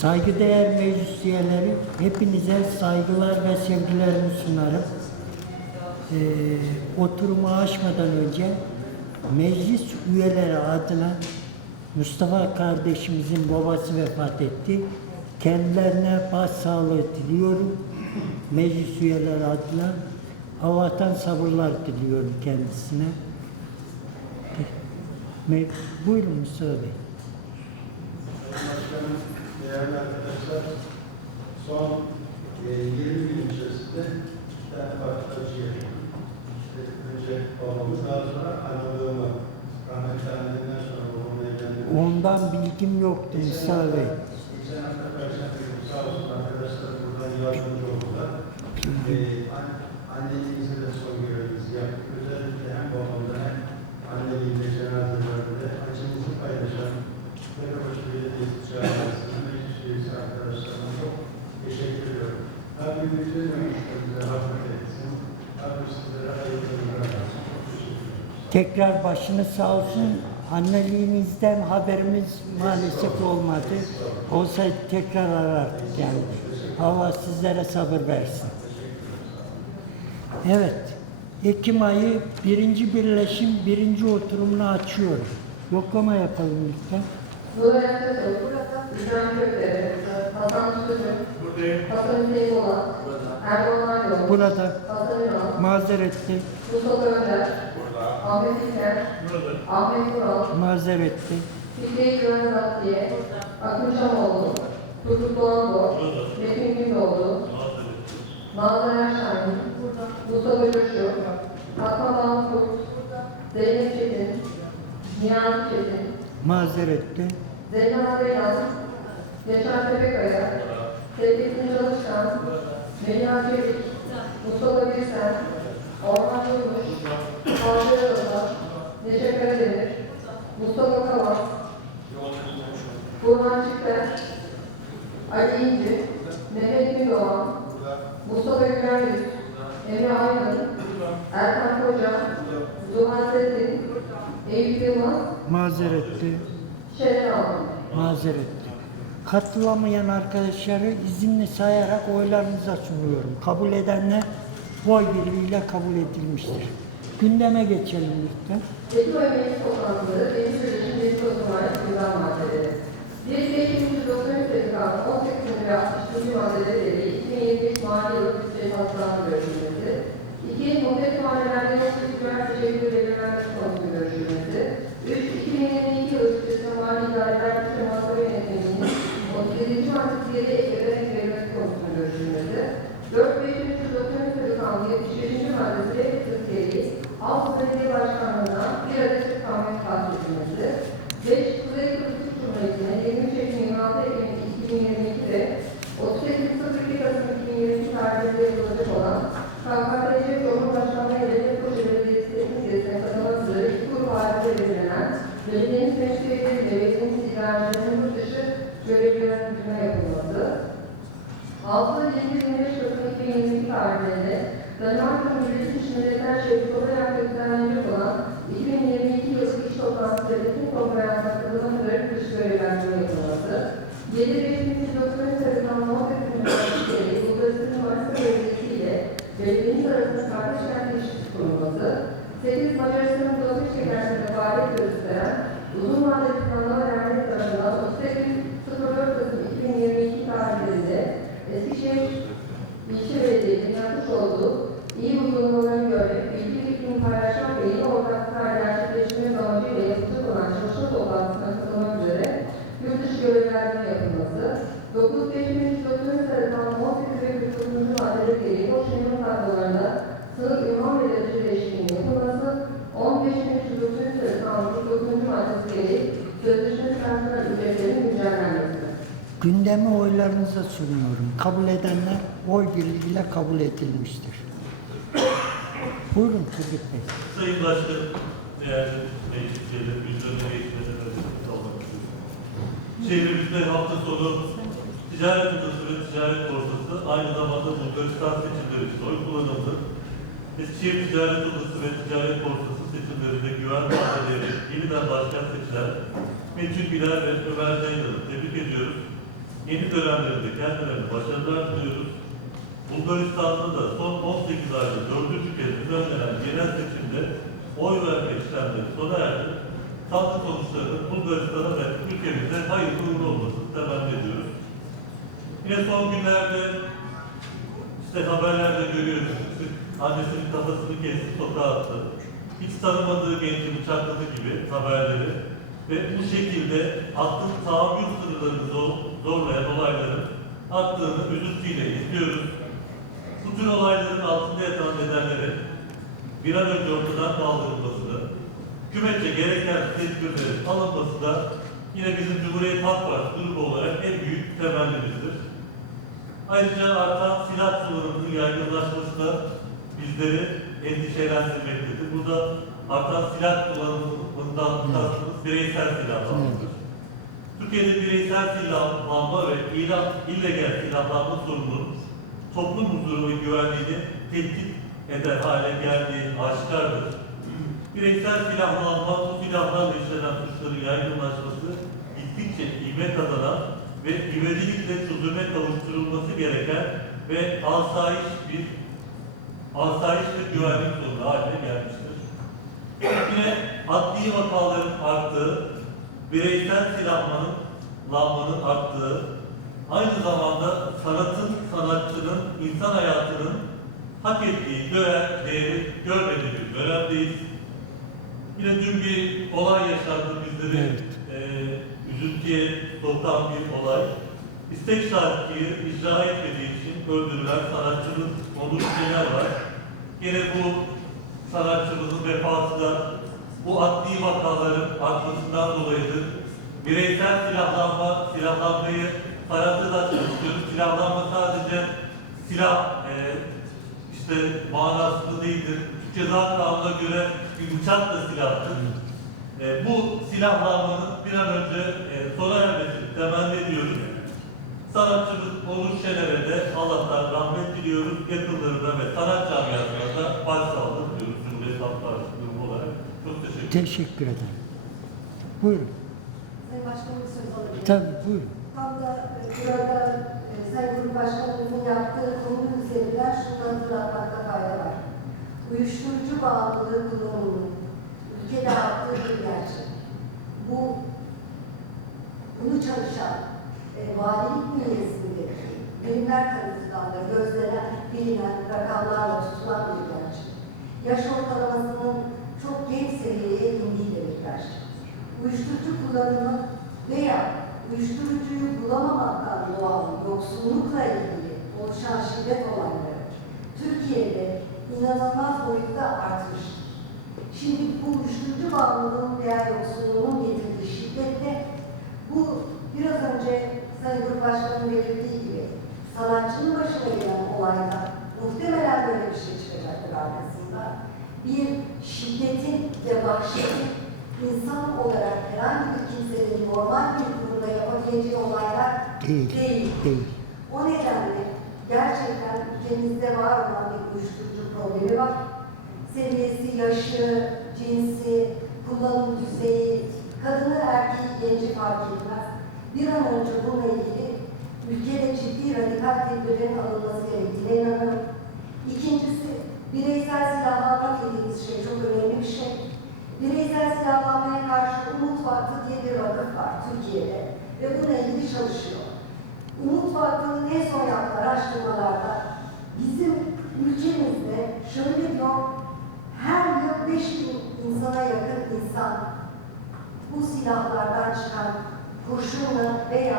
Saygıdeğer meclis üyeleri, hepinize saygılar ve sevgilerimi sunarım. Ee, oturumu açmadan önce meclis üyeleri adına Mustafa kardeşimizin babası vefat etti. Kendilerine başsağlığı diliyorum. Meclis üyeleri adına Allah'tan sabırlar diliyorum kendisine. Me- Buyurun Mustafa Bey. Değerli arkadaşlar, son e, 20 gün içerisinde iki tane farklı acı. İşte önce babamı, daha sonra analığımı, rahmetli annemden sonra babamla evlendim. Ondan bilgim yoktu Mustafa Bey. Geçen hafta Perşembe günü sağ olsun arkadaşlar buradan yardımcı oldular. E, an, anneliğimize de son görevimizi yaptık. Özellikle hem babamda hem anneliğimde cenazelerde de acımızı paylaşan Fenerbahçe Belediyesi Camiası'nın meclis üyesi arkadaşlarıma çok teşekkür ediyorum. Rabbim bütün müşterilerimize rahmet etsin. Rabbim sizlere hayırlı ömürler versin. Çok teşekkür ederim. Tekrar başınız sağ olsun. Anneliğinizden haberimiz maalesef olmadı. Olsaydı tekrar arardık yani. Allah sizlere sabır versin. Evet. Ekim ayı birinci birleşim birinci oturumunu açıyorum. Yoklama yapalım lütfen. Ertuğrul, İbrahim Kökleri, Hasan Tutucu, Hasan Hüseyin Bolat, Erdoğan Aydın, Burada Hasan Ünal, mazeretli, Mustafa Önder, Ahmet İlker, Ahmet Kural, mazeretli, Fikri Güven Zattiye, Akın Şamoğlu, Turgut Doğandoğ, Metin Gündoğdu, Nazan Erşahin, Mustafa Coşu, Fatma Mahmut, Zeynep Çetin, Niyazi Çetin, mazeretli, Zeynep Beyaz, Yaşar Tepekaya, Seyfettin Çalışkan, Melih Çelik, Mustafa Birsen, Orhan Yurmuş, Fahri Özal, Neşe Karademir, Mustafa Kavak, Burhan Çıkter, Ali Mehmet Gündoğan, Mustafa Güler Yüz, Emre Erkan Koca, Zuhal Sezgin, Eyüp Yılmaz, mazeretli, Şeren Alman. Katılamayan arkadaşları izinli sayarak oylarınıza sunuyorum. Kabul edenler oy birliğiyle kabul edilmiştir. Gündeme geçelim lütfen. Ekim ayı meclis toplantıları Deniz Birleşim Deniz Otomayet gündem maddeleri. 1 593 Sendika'nın 18. ve 60. maddeleri 2023 mali yılı bütçe hesaplarının görüşülmesi. 2. Muhtet Mahalleler'de yoksul üniversite şehirde belirlenmesi konusu görüşülmesi. 3. 2022 yılı bütçesine mali idareler bütçe masrafı yönetmeliğinin 37. maddesi yeri eklenerek verilmesi konusu görüşülmesi. 4. 593 Sendika'nın 75. maddesi Türkiye'yi Altı Belediye Başkanlığı'na bir adet Türk Kahvesi bahsedilmesi. 5. Kuzey Kıbrıs Türk Cumhuriyeti'ne 23 Ekim 26 Ekim 2022'de 38 02 Kasım 2022 tarihinde yapılacak olan KKTC Cumhurbaşkanlığı Devlet Koçu Belediyesi Teknik Gezisi'ne katılmak üzere iki grup halinde belirlenen belediyeniz meşruiyetiyle belediyeniz idarelerinin yurt dışı görevlilerine yapılması. 6 25 Kasım 2022 tarihinde Danimarka Cumhuriyeti İç Milletler Şehri olarak düzenlenecek olan 2022 yılı iş toplantısı ve teknik konferansına katılmak üzere dış görevlendirme yapılması. 7 Beşinci Doktor Sarıkan Muhabbet Üniversitesi Bulgaristan Üniversite Belediyesi ile belediyenin arasında kardeş kent ilişkisi kurulması. 8 Macaristan Budapest kentsinde faaliyet gösteren uzun vadeli planlama derneği tarafından 38.04 Kasım 2022 tarihinde Eskişehir İlçe Belediye'nin yapmış olduğu iyi uygulamalarını görmek, bilgi birikimini paylaşmak ve yeni ortaklıklar gerçekleştirmek amacıyla yapılacak olan çalışma toplantısına katılmak üzere yurt dışı görevlendirme yapılması, 9 Beşinci Doktorun tarafından 18 ve 49. maddeleri gereği o şehrin kadrolarında sınıf imam ve yaratıcı değişikliğinin yapılması, 15. Doktorun tarafından 49. maddesi gereği sözleşme personel ücretlerinin güncellenmesi. Gündemi oylarınıza sunuyorum. Kabul edenler oy birliğiyle kabul edilmiştir. Buyurun Turgut Bey. Sayın Başkanım, değerli meclis üyeleri, üzerine eğitimlerine özellikle olmak istiyorum. Şehrimizde hafta sonu ticaret odası ve ticaret borsası aynı zamanda Bulgaristan seçimleri için oy kullanıldı. Eskişehir Ticaret Odası ve Ticaret Borsası seçimlerinde güven vaatleri yeniden başkan seçilen Metin Güler ve Ömer Ceylan'ı tebrik ediyoruz. Yeni dönemlerinde kendilerine başarılar diliyoruz. Bulgaristan'da da son 18 ayda dördüncü kez düzenlenen genel seçimde oy verme işlemleri sona erdi. Sandık sonuçlarının Bulgaristan'a ve ülkemize hayırlı uğurlu olmasını temenni ediyoruz. Yine son günlerde işte haberlerde görüyoruz. Annesinin kafasını kesti, sokağa attı. Hiç tanımadığı genci bıçakladı gibi haberleri ve bu şekilde hakkın tahammül sınırlarını zorlayan olayların arttığını üzüntüyle izliyoruz. Bu tür olayların altında yatan nedenlerin bir an önce ortadan kaldırılmasını, hükümetçe gereken tedbirlerin alınması da yine bizim Cumhuriyet Halk Partisi grubu olarak en büyük temellimizdir. Ayrıca artan silah kullanımının yaygınlaşması da bizleri endişelendirmektedir. Burada artan silah kullanımından kastımız bireysel silahlanmadır. Türkiye'de bireysel silahlanma ve ilan, illegal silahlanma sorunun toplum huzuru ve güvenliğini tehdit eder hale geldiği aşikardır. Bireysel silahlanma, bu silahlarla işlenen suçların yaygınlaşması gittikçe ivme kazanan ve ivedilikle çözüme kavuşturulması gereken ve asayiş bir asayiş ve güvenlik sorunu haline gelmiştir. Yine adli vakaların arttığı, bireysel silahlanmanın lanmanın arttığı, aynı zamanda sanatın, sanatçının, insan hayatının hak ettiği göğe değeri görmediği bir dönemdeyiz. Yine dün bir olay yaşandı bizleri Evet. eee üzüntüye sokan bir olay. İstek şarkıyı icra etmediği için öldürülen sanatçımız Onur Şener var. Yine bu sanatçımızın vefatı da bu adli vakaların artmasından dolayıdır. Bireysel silahlanma, silahlanmayı istiyoruz. Silahlanma sadece silah eee işte manasında değildir. Türk Ceza Kanunu'na göre bir bıçak da silahtır. E, bu silahlanmanın bir an önce e, sona ermesini temenni ediyoruz. Sanatçımız Onur Şener'e de Allah'tan rahmet diliyoruz. Yakınlarına ve sanat camiasına da başsağlığı diliyoruz. Cumhuriyet Halk Partisi olarak. Çok teşekkür ederim. Teşekkür ederim. Buyurun. Sayın Başkanım bir söz alabilirim. Tabii buyurun. Tam da e, burada e, Sayın Grup Başkanımızın yaptığı konu üzerinden şunu hatırlatmakta fayda var. Uyuşturucu bağımlılığı kullanımının ülkede arttığı bir gerçek. Bu, bunu çalışan e, valilik bünyesindeki bilimler tarafından da gözlenen, bilinen rakamlarla tutulan bir gerçek. Yaş ortalamasının çok genç seviyeye indiği bir gerçek. Uyuşturucu kullanımı veya uyuşturucuyu bulamamaktan doğan yoksullukla ilgili oluşan şiddet olayları Türkiye'de inanılmaz boyutta artmış. Şimdi bu uyuşturucu bağımlılığın veya yoksulluğun getirdiği şiddetle bu biraz önce Sayın Grup Başkanı'nın belirttiği gibi sanatçının başına gelen olayda muhtemelen böyle bir şey çıkacaktır arkasında. Bir şiddetin ve vahşetin insan olarak herhangi bir kimsenin normal bir durumda yapabileceği olaylar Değil. değil. Değil. O nedenle gerçekten ülkemizde var olan bir uyuşturucu problemi var. Seviyesi, yaşı, cinsi, kullanım düzeyi, kadını, erkeği, genci fark etmez. Bir an önce bununla ilgili ülkede ciddi radikal tedbirlerin alınması gerektiğine inanıyorum. İkincisi, bireysel silahlanma dediğimiz şey çok önemli bir şey. Bireysel silahlanmaya karşı Umut Vakfı diye bir vakıf var Türkiye'de ve bununla ilgili çalışıyor. Umut Vakfı'nın en son yaptığı araştırmalarda bizim ülkemizde şöyle diyor, her yıl 5 bin insana yakın insan bu silahlardan çıkan kurşunla veya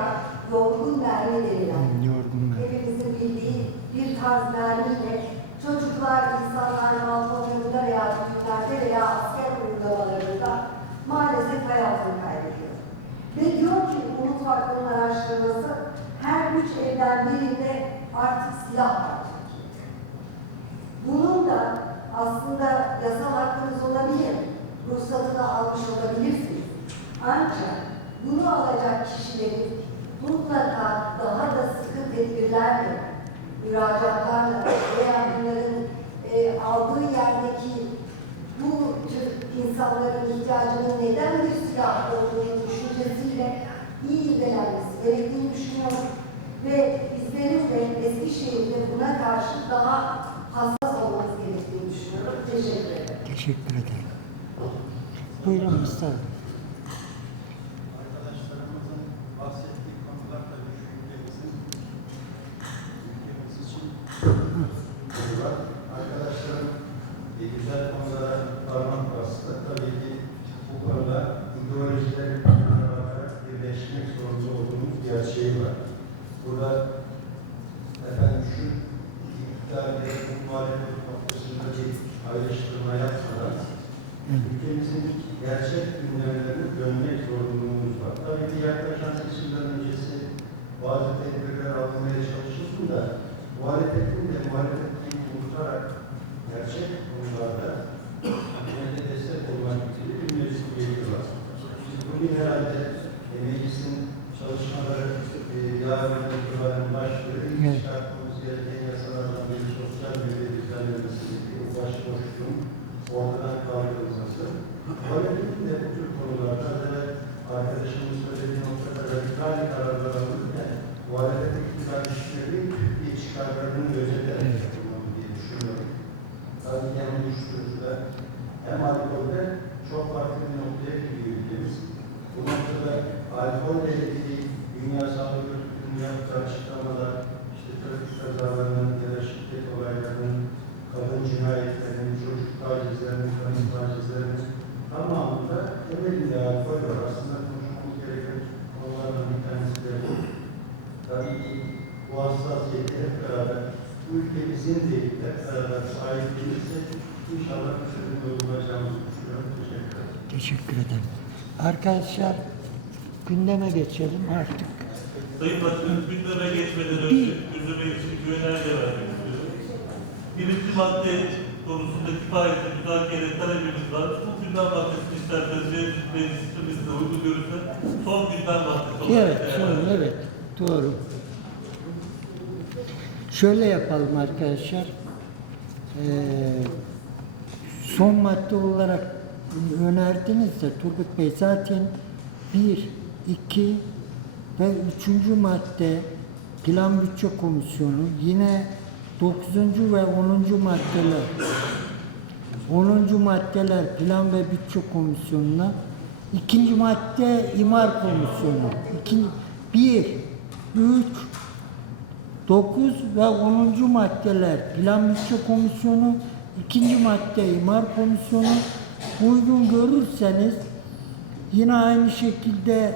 yorgun mermi denilen Yorgun ben. hepimizin bildiği bir tarz mermiyle çocuklar, insanlar balkonlarında veya düğünlerde veya asker uygulamalarında maalesef hayatını kaybediyor. Ve diyor ki Umut Vakfı'nın araştırması her üç evden birinde artık silah var. Bunun da aslında yasal hakkınız olabilir, ruhsatını almış olabilirsiniz. Ancak bunu alacak kişilerin mutlaka daha da sıkı tedbirlerle, müracaatlarla veya bunların e, aldığı yerdeki bu tür insanların ihtiyacının neden bir silah olduğunu düşüncesiyle iyi irdelenmesi gerektiğini düşünüyorum. Ve bizlerin de Eskişehir'de buna karşı daha hassas olmamız gerektiğini düşünüyorum. Teşekkür ederim. Teşekkür ederim. Buyurun Mustafa. Arkadaşlarımızın bahsettiği konular da düşüncemizin ülkemiz için konular. Arkadaşlarım e, güzel konulara parmak bastı. Tabii ki bu konuda ideolojilerin bir yana bakarak birleşmek zorunda olduğumuz gerçeği var. Burada efendim şu iktidar ve bu muhalefet noktasında bir ayrıştırma yapmadan ülkemizin gerçek gündemlerine dönmek zorunluluğumuz var. Tabii ki yaklaşan seçimden öncesi bazı tedbirler alınmaya çalışılsın da muhalefetin de muhalefetliğini unutarak gerçek konularda kendine destek olmak için bir mecburiyeti var. Biz bugün herhalde e, meclisin çalışmaları e, yarın itibaren başlıyor. İlk Evet. çıkartmamız gereken yasalardan biri sosyal medya düzenlemesindeki bu başboşluğun ortadan kaldırılması. Muhalefetin de bu tür konularda ve arkadaşımın söylediği noktada radikal kararlar alırken muhalefet iktidar işçileri Türkiye çıkarlarını gözeterek yapılmalı diye düşünüyorum. Tabii ki hem uyuşturucuda hem alkolde çok farklı bir noktaya gidiyor ülkemiz. Bu noktada alkolle ilgili Dünya Sağlık Örgütü'nün yaptığı açıklamalar, işte trafik kazalarının ya da şiddet olaylarının, kadın cinayetlerinin, çocuk tacizlerinin, kadın tacizlerinin tamamında temelinde alkol var. Aslında konuşmamız gereken konulardan bir tanesi de bu. Tabii ki bu hassasiyeti hep beraber bu ülke bizim değil, hep beraber sahip gelirsek inşallah bir sürü bulacağımızı düşünüyorum. Teşekkür ederim. Teşekkür ederim. Arkadaşlar gündeme geçelim artık. Sayın Başkanım, gündeme geçmeden önce üzüme için önerge vermek istiyorum. Birinci madde konusunda kifayetli müzakere talebimiz var. Bu gündem maddesini isterseniz meclisimizde uygun görürse son gündem maddesi olarak Evet, evet. Doğru. Şöyle yapalım arkadaşlar. Ee, son madde olarak önerdiniz de Turgut Bey zaten bir, iki ve üçüncü madde Plan Bütçe Komisyonu yine dokuzuncu ve onuncu maddeler 10. maddeler Plan ve Bütçe Komisyonu'na, ikinci madde İmar Komisyonu, ikinci, 1, 3, 9 ve 10. maddeler Plan Bütçe Komisyonu, ikinci madde İmar Komisyonu uygun görürseniz yine aynı şekilde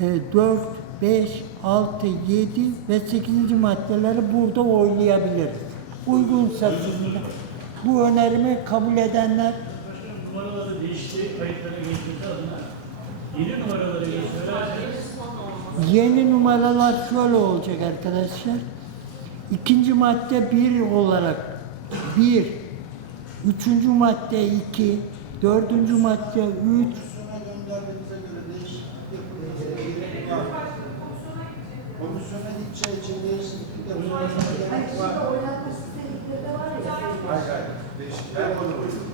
e, 4, 5, 6, 7 ve 8. maddeleri burada oylayabiliriz. Uygunsa sizin de bu önerimi kabul edenler numaraları değişti, adına yeni numaraları. Yeni numaralar şöyle olacak arkadaşlar. İkinci madde 1 olarak 1, üçüncü madde 2, dördüncü madde 3, Komisyona gideceği için değişiklik yapılmasına Hayır. Hayır onu duydum.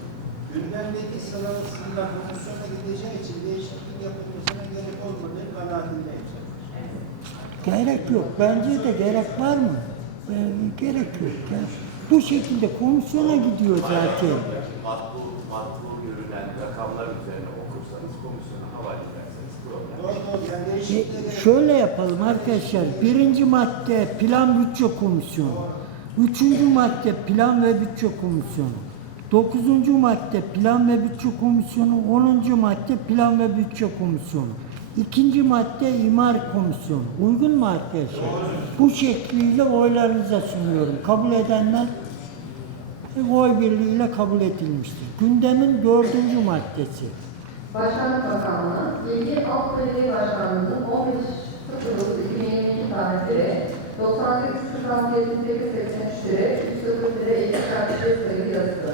Gündemdeki sırasında komisyona gideceği için değişiklik yapılmasına gerek olmadığı kanaatindeyim. gerek yok. Bence de gerek var mı? Ee, gerek yok. ya. Bu şekilde komisyona gidiyor zaten. matbu, matbu görülen rakamlar üzerine okursanız komisyona havale ederseniz problem. Doğru doğru. Yani E, şöyle yapalım arkadaşlar. Birinci madde plan bütçe komisyonu. Üçüncü madde plan ve bütçe komisyonu. Dokuzuncu madde plan ve bütçe komisyonu. Onuncu madde plan ve bütçe komisyonu. İkinci madde imar komisyonu. Uygun mu arkadaşlar? Bu şekliyle oylarınıza sunuyorum. Kabul edenler e, oy birliğiyle kabul edilmiştir. Gündemin dördüncü maddesi. Başkanlık Bakanlığı, Bilgi Alt Belediye Başkanlığı'nın 15.09.2022 tarihleri 98 46 78 83 lira 300 lira 50 kardeşleri sayılı yazılı.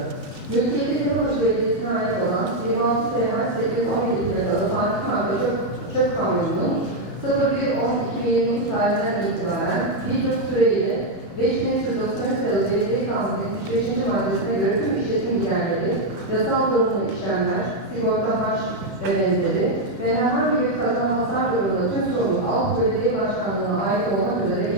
Mülkiyeti Yılbaşı Belediyesi'ne ait olan 26 Temmuz 817 plakalı Fatih Kanka Çöp, Çöp Kamyonu'nun 01.10.2022 tarihinden itibaren bir yıl süreyle 5393 sayılı Belediye Kanunu 75. maddesine göre tüm işletim giderleri, yasal zorunlu işlemler, sigorta harç ve benzeri ve herhangi bir kazan hasar durumunda tüm sorumlu alt belediye başkanlığına ait olmak üzere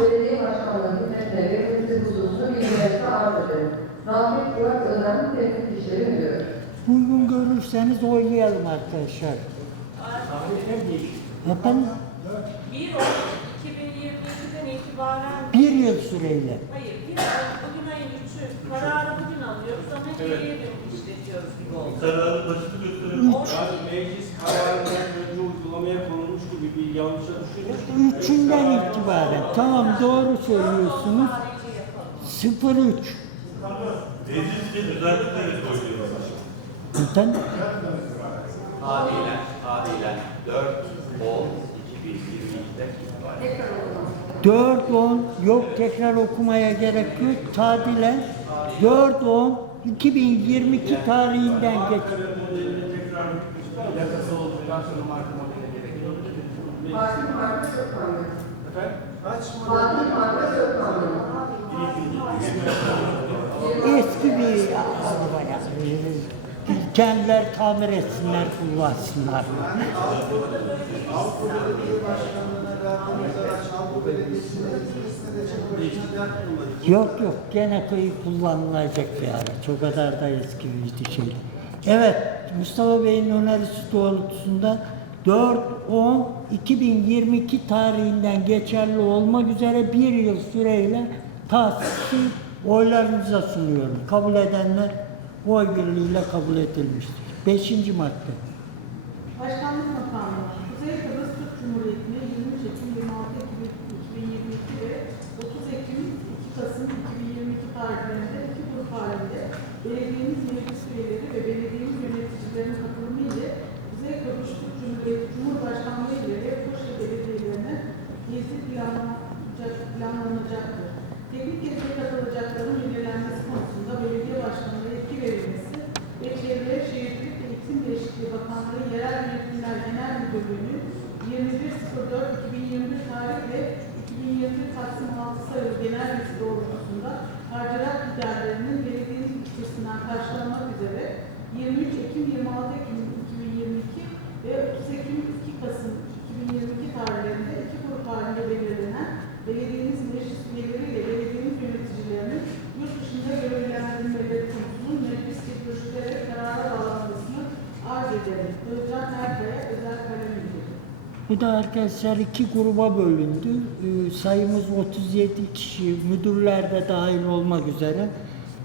belediye başkanlığı hizmetine verilmesi hususunu bilgilerinize arz ederim. Rafet Burak Özen, Temsil İşleri Müdürü. Uygun görürseniz oylayalım arkadaşlar. Efendim 1 Ocak 2022'den itibaren bir yıl süreyle. hayır bir Ocak bugün ayın 3'ü kararı bugün alıyoruz ama geriye dönük işletiyoruz gibi oldu. Kararı başını gösterelim. Yani meclis kararından önce uygulamaya konulmuş gibi bir yanlışa düşürmüş. Üçünden itibaren. Tamam doğru söylüyorsunuz. Sadece yapalım. 03. Meclis için özellikle koyuyoruz. Efendim? Tadilen, tadilen 4 10 2022'den itibaren. Tekrar okumam. 4 10 yok tekrar okumaya gerek yok. Tadilen 4 10 2022 tarihinden geç. Eski bir araba yani. Kendiler tamir etsinler, kullansınlar. Yok yok gene kıyı kullanılacak bir araç. O kadar da eski bir şey. Evet Mustafa Bey'in önerisi doğrultusunda 4-10-2022 tarihinden geçerli olmak üzere bir yıl süreyle tahsisi oylarınıza sunuyorum. Kabul edenler oy birliğiyle kabul edilmiştir. Beşinci madde. Başkanlık makamı, Kuzey Kıbrıs Türk Cumhuriyeti'ne 23 Ekim 26 Ekim 2022 ve 30 Ekim 2 Kasım 2022 tarihlerinde iki grup halinde belediyemiz meclis üyeleri ve belediyemiz yöneticilerinin katılımı ile Kuzey Kıbrıs Türk Cumhuriyeti Cumhurbaşkanlığı ile Lefkoşa belediyelerine gezi planlanacak, planlanacaktır. Teknik geziye katılacakların belirlenmesi konusunda belediye başkanına yetki verilmesi ve Çevre, Şehircilik ve İklim Değişikliği Bakanlığı Yerel Yönetimler Genel Müdürlüğü'nün 21.04.2021 tarih ve 2021 Taksim 6 sayılı genel liste doğrultusunda harcarat giderlerinin belediyemiz bütçesinden karşılanmak üzere 23 Ekim 26 Ekim 2022 ve 30 Ekim 2 Kasım 2022 tarihlerinde iki grup halinde belirlenen belediyemiz meclis üyeleriyle belediyemiz yöneticilerinin yurt dışında görevlendirilmeleri konusunun meclisçe görüşülerek karara bağlanmasını arz ederim. Özcan Erkaya özel kalem müdürü. Bu da arkadaşlar iki gruba bölündü. Ee, sayımız 37 kişi, müdürler de dahil olmak üzere.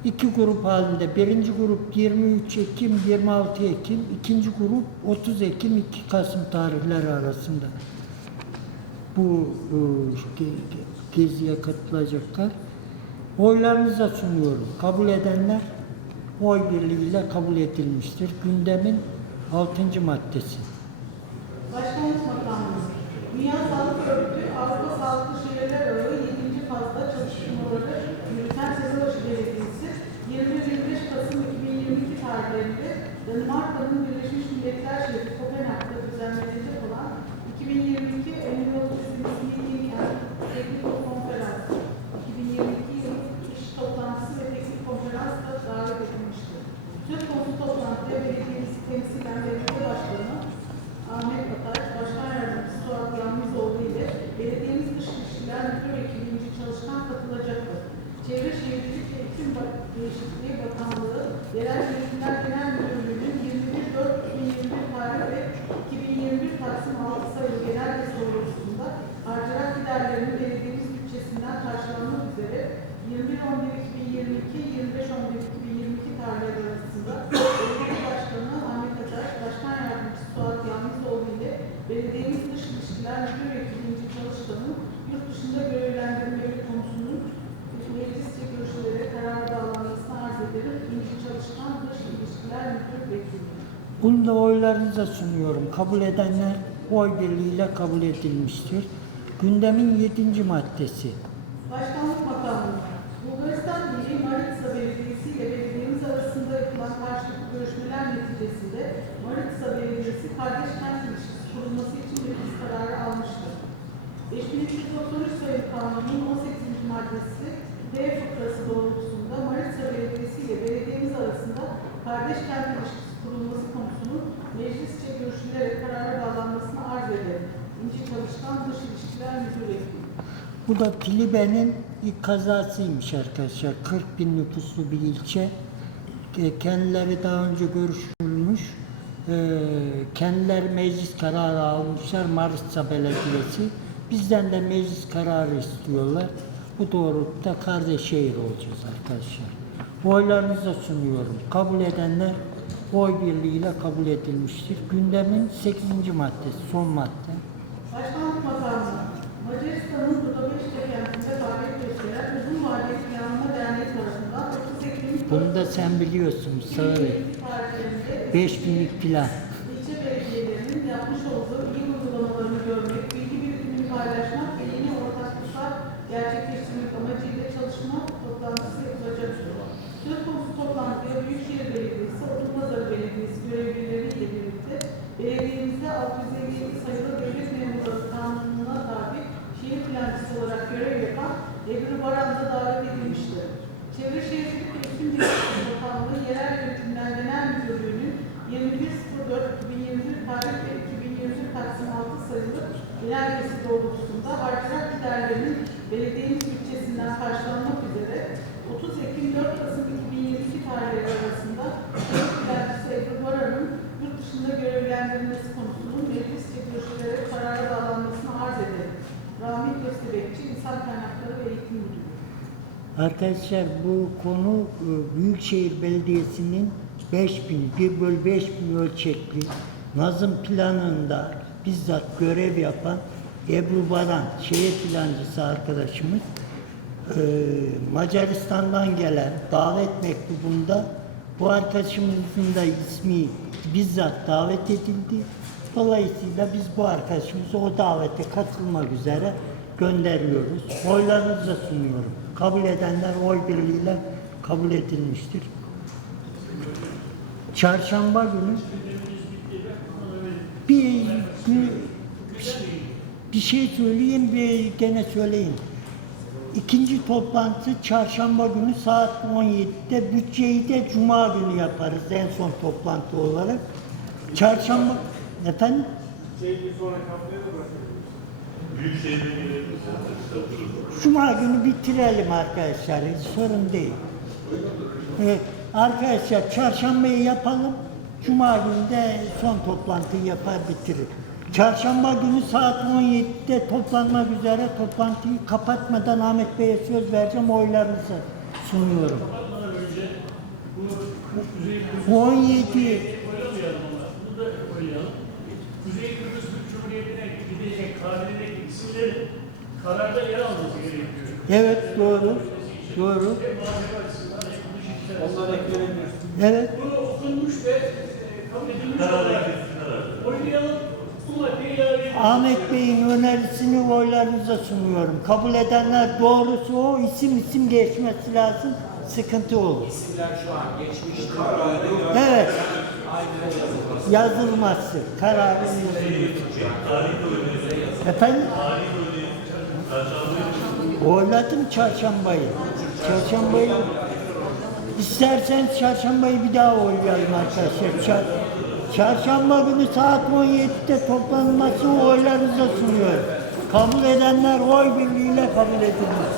iki grup halinde. Birinci grup 23 Ekim, 26 Ekim. ikinci grup 30 Ekim, 2 Kasım tarihleri arasında. Bu e, ge- ge- geziye katılacaklar. Oylarınıza sunuyorum. Kabul edenler oy birliğiyle kabul edilmiştir. Gündemin 6. maddesi. Başkanlık makamı. Dünya Sağlık Örgütü Avrupa Sağlıklı Şehirler Ağı 7. fazla çalışmaları yürüten Tepebaşı Belediyesi 21-25 Kasım 2022 tarihlerinde Danimarka'nın Birleşmiş Milletler şehri Kopenhag'da düzenlenecek olan 2022 Annual Business Meeting and Technical Conference 2022 yıl iş toplantısı ve teknik konferansla davet edilmiştir. Söz konusu toplantıya belediyemizi temsilen belediye başkanı Ahmet Atay, Başkan Yardımcısı Suat Yalnızoğlu ile Belediyemiz Dış İlişkiler Müdür Ekibi'nci çalışkan katılacaktır. Çevre Şehircilik ve İklim Değişikliği Bakanlığı, Yerel Yönetimler Genel Müdürlüğü'nün 21.4.2021 tarih ve 2021 Taksim 6 sayılı genel liste doğrultusunda harcarak giderlerinin belediyemiz bütçesinden karşılanmak üzere 21.11.2022, 25.11.2022 tarihleri arasında Belediye Başkanı Ahmet Ataş, Başkan Yardımcısı Suat Yalnızoğlu ile Belediyemiz Dış İlişkiler Müdür Ekibi'nci çalışkanın yurt dışında görevlendirmeleri konusunun meclisçe görüşmelere karar bağlanmasını arz ederim. İnci Çalışkan Dış İlişkiler Müdür Vekili. Bunu da oylarınıza sunuyorum. Kabul edenler oy birliğiyle kabul edilmiştir. Gündemin yedinci maddesi. Başkanlık makamı. Bulgaristan Birliği Maritsa Belediyesi ile belediyemiz arasında yapılan karşılıklı görüşmeler neticesinde Maritsa Belediyesi kardeş kent ilişkisi kurulması için meclis kararı almıştır. 5393 sayılı kanunun 18. maddesi D fıkrası doğrultusunda Maritsa Belediyesi ile belediyemiz arasında kardeş kent ilişkisi kurulması konusunun meclisçe görüşülerek karara bağlanmasını arz ederim. İnci Çalışkan Dış İlişkiler Müdür Vekili. Bu da Filibe'nin ilk kazasıymış arkadaşlar. 40 bin nüfuslu bir ilçe. E, Kendileri daha önce görüşülmüş. E, Kendileri meclis kararı almışlar. Maritsa Belediyesi. Bizden de meclis kararı istiyorlar. Bu doğrultuda kardeş şehir olacağız arkadaşlar. Oylarınıza sunuyorum. Kabul edenler oy birliğiyle kabul edilmiştir. Gündemin 8. maddesi, son madde. Başkanlık makamı, Macaristan'ın Budapeşte kentinde faaliyet gösteren uzun vadeli planlama derneği tarafından 30 Ekim Bunu da sen biliyorsun Mustafa Bey. 2022 tarihlerinde 5000'lik plan. ilçe belediyelerinin yapmış olduğu iyi uygulamalarını görmek, bilgi birikimini paylaşmak ve yeni ortaklıklar gerçekleştirmek amacıyla çalışma toplantısı yapılacaktır. Söz konusu toplantıya Büyükşehir Belediyesi, Odunpazarı Belediyesi görevlileriyle birlikte belediyemizde 657 sayılı devlet memurları kanununa tabi şehir plancısı olarak görev yapan Ebru Baran da davet edilmiştir. Çevre Şehircilik ve İklim Değişikliği Bakanlığı Yerel Yönetimler Genel Müdürlüğü'nün 21.04.2021 tarih ve 2021 Taksim 6 sayılı genelgesi doğrultusunda harcırak giderlerinin belediyemiz bütçesinden karşılanmak üzere 30 Ekim 4 Kasım 2022 tarihleri arasında Şehir Plancısı Ebru Baran'ın yurt dışında görevlendirilmesi konusunun meclisçe görüşülerek karara bağlanmasını arz ederim. Rami Köstebekçi, İnsan Kaynakları ve Eğitim Müdürü. Arkadaşlar bu konu e, Büyükşehir Belediyesi'nin 5000, 1 bölü 5000 ölçekli nazım planında bizzat görev yapan Ebru Baran, şehir plancısı arkadaşımız e, Macaristan'dan gelen davet mektubunda bu arkadaşımızın da ismi bizzat davet edildi. Dolayısıyla biz bu arkadaşımızı o davete katılmak üzere gönderiyoruz. Oylarınızı sunuyorum. Kabul edenler oy birliğiyle kabul edilmiştir. Çarşamba günü bir, bir, bir şey söyleyeyim ve gene söyleyeyim. İkinci toplantı çarşamba günü saat 17'de bütçeyi de cuma günü yaparız en son toplantı olarak. Çarşamba efendim Şey bir sonraki haftaya da bırakıyoruz. Otururuz. Cuma günü bitirelim arkadaşlar. Hiç sorun değil. Evet, arkadaşlar çarşambayı yapalım. Cuma günü de son toplantıyı yapar bitirir. Çarşamba günü saat 17'de toplanmak üzere toplantıyı kapatmadan Ahmet Bey'e söz vereceğim. Oylarınızı sunuyorum. Kapatmadan önce bu Kuzey Kıbrıs 17 oylamayalım ama bunu da oylayalım. Kuzey Kıbrıs Türk Cumhuriyeti'ne gidecek isimlerin kararda yer alması gerekiyor. Evet doğru. Doğru. Hem malzeme açısından hem. Onlar eklenebilir. Evet. Bunu okunmuş ve e, kabul edilmiş olarak oylayalım. Bu maddeyi. Ahmet Bey'in önerisini oylarınıza sunuyorum. Kabul edenler doğrusu o isim isim geçmesi lazım. Sıkıntı olur. İsimler şu an geçmişti. Evet. Yazılması. Kararın oynayacağız. Efendim? Oyladım çarşambayı. Çarşambayı İstersen çarşambayı bir daha oylayalım arkadaşlar. Çar- çarşamba günü saat 17'de toplanması oylarınıza sunuyorum. Kabul edenler oy birliğiyle kabul edilmez.